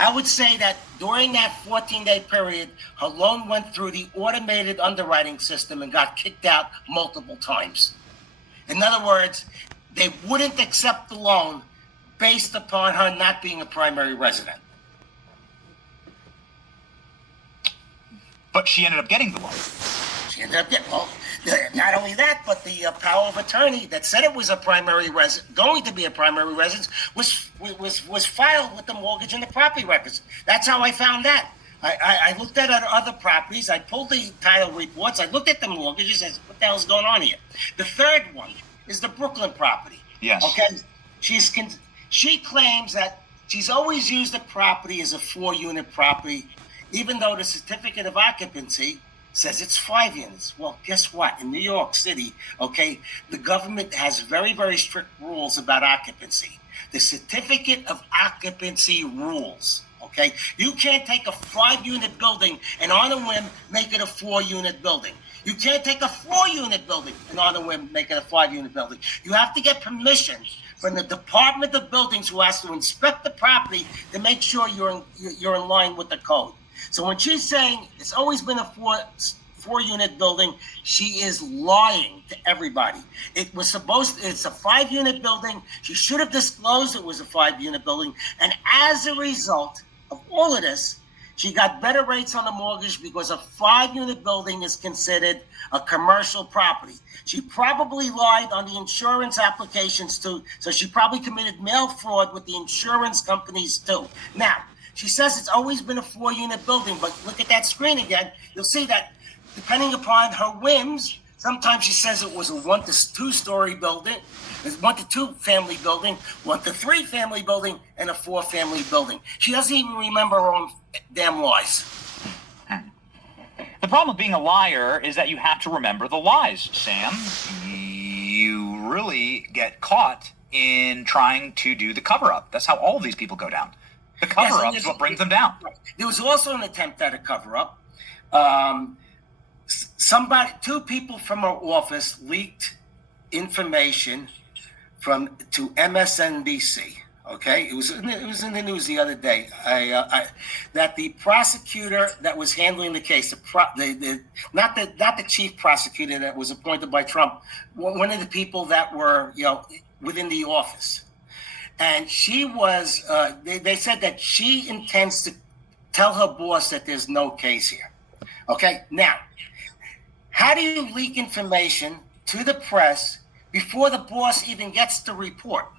I would say that during that 14-day period, her loan went through the automated underwriting system and got kicked out multiple times. In other words, they wouldn't accept the loan based upon her not being a primary resident. But she ended up getting the loan. She ended up getting, well, not only that, but the power of attorney that said it was a primary resident, going to be a primary residence, was filed with the mortgage and the property records. That's how I found that. I looked at other properties. I pulled the title reports. I looked at the mortgages. I said, what the hell's going on here? The third one is the Brooklyn property. Yes. Okay. She claims that she's always used the property as a 4-unit property, even though the certificate of occupancy says it's 5 units. Well, guess what? In New York City, okay, the government has very, very strict rules about occupancy. The certificate of occupancy rules, okay? You can't take a 5-unit building and on a whim make it a 4-unit building. You can't take a 4-unit building and on a whim make it a 5-unit building. You have to get permission from the Department of Buildings, who has to inspect the property to make sure you're in line with the code. So when she's saying it's always been a 4-unit building, she is lying to everybody. It's a 5-unit building. She should have disclosed it was a 5-unit building. And as a result of all of this, she got better rates on the mortgage because a 5-unit building is considered a commercial property. She probably lied on the insurance applications too. So she probably committed mail fraud with the insurance companies too. Now, she says it's always been a 4-unit building, but look at that screen again. You'll see that depending upon her whims, sometimes she says it was a 1 to 2-story building, 1 to 2 family building, 1 to 3 family building, and a 4 family building. She doesn't even remember her own damn lies. The problem with being a liar is that you have to remember the lies, Sam. You really get caught in trying to do the cover-up. That's how all of these people go down. The cover-up is what brings them down. There was also an attempt at a cover-up. 2 people from our office leaked information to MSNBC. Okay, it was in the news the other day. That the prosecutor that was handling the case, not the chief prosecutor that was appointed by Trump, one of the people that were within the office. And she was, they said that she intends to tell her boss that there's no case here. Okay, now, how do you leak information to the press before the boss even gets the report?